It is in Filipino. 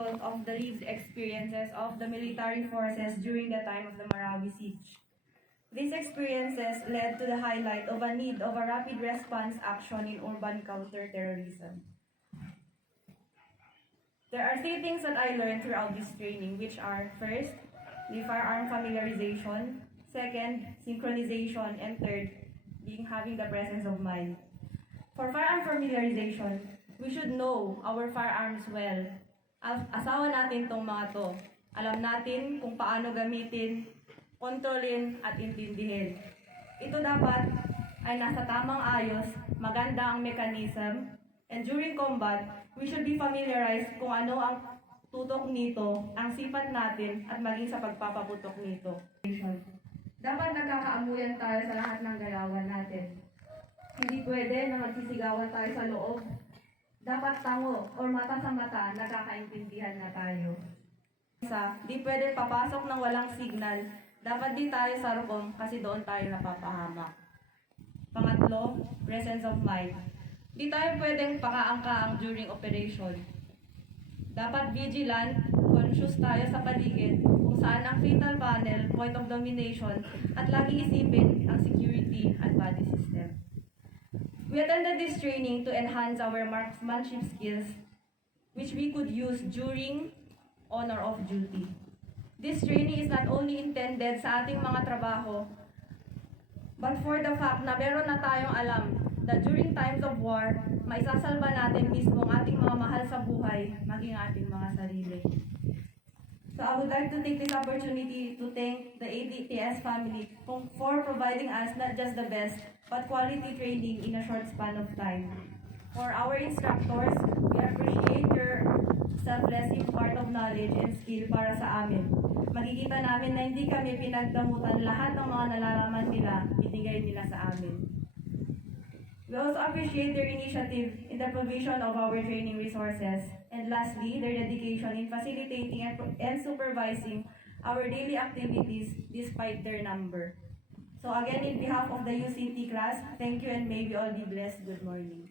of the lived experiences of the military forces during the time of the Marawi siege. These experiences led to the highlight of a need of a rapid response action in urban counterterrorism. There are three things that I learned throughout this training, which are first, the firearm familiarization, second, synchronization, and third, being having the presence of mind. For firearm familiarization, we should know our firearms well. Asawa natin tong mga to. Alam natin kung paano gamitin, kontrolin, at intindihin. Ito dapat ay nasa tamang ayos, maganda ang mechanism, and during combat, we should be familiarized kung ano ang tutok nito, ang sipat natin, at maging sa pagpapaputok nito. Dapat nagkakaamuyan tayo sa lahat ng galawan natin. Hindi pwede na magsisigawan tayo sa loob. Dapat tango o mata sa mata, nagkakaintindihan na tayo. Di pwede papasok ng walang signal. Dapat di tayo sa rubong kasi doon tayo napapahamak. Pangatlo, presence of mind. Di tayo pwedeng pakaangkaang during operation. Dapat vigilant, conscious tayo sa paligid kung saan ang fatal panel, point of domination, at lagi isipin ang security at body system. We attended this training to enhance our marksmanship skills, which we could use during on or off duty. This training is not only intended sa ating mga trabaho, but for the fact na meron na tayong alam that during times of war, maisasalba natin mismo ang ating mga mahal sa buhay, maging ating mga sarili. So I would like to take this opportunity to thank the ADTS family for providing us not just the best, but quality training in a short span of time. For our instructors, we appreciate your selfless impart of knowledge and skill para sa amin. Makikita namin na hindi kami pinagdamutan lahat ng mga nalalaman nila, binigay nila sa amin. We also appreciate their initiative in the provision of our training resources. And lastly, their dedication in facilitating and supervising our daily activities despite their number. So again, in behalf of the UCT class, thank you and may we all be blessed. Good morning.